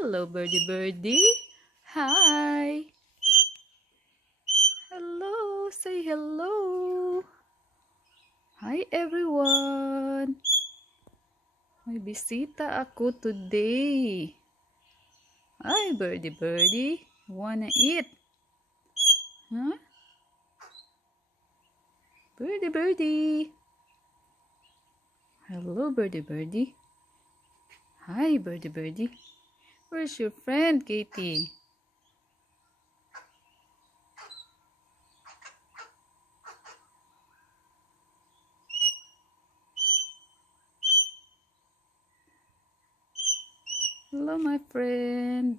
Hello, birdie birdie. Hi. Hello, say hello. Hi everyone. May bisita ako today. Hi, birdie birdie. Wanna eat? Huh? Birdie birdie. Hello, birdie birdie. Hi, birdie birdie. Where's your friend, Katie? Hello, my friend.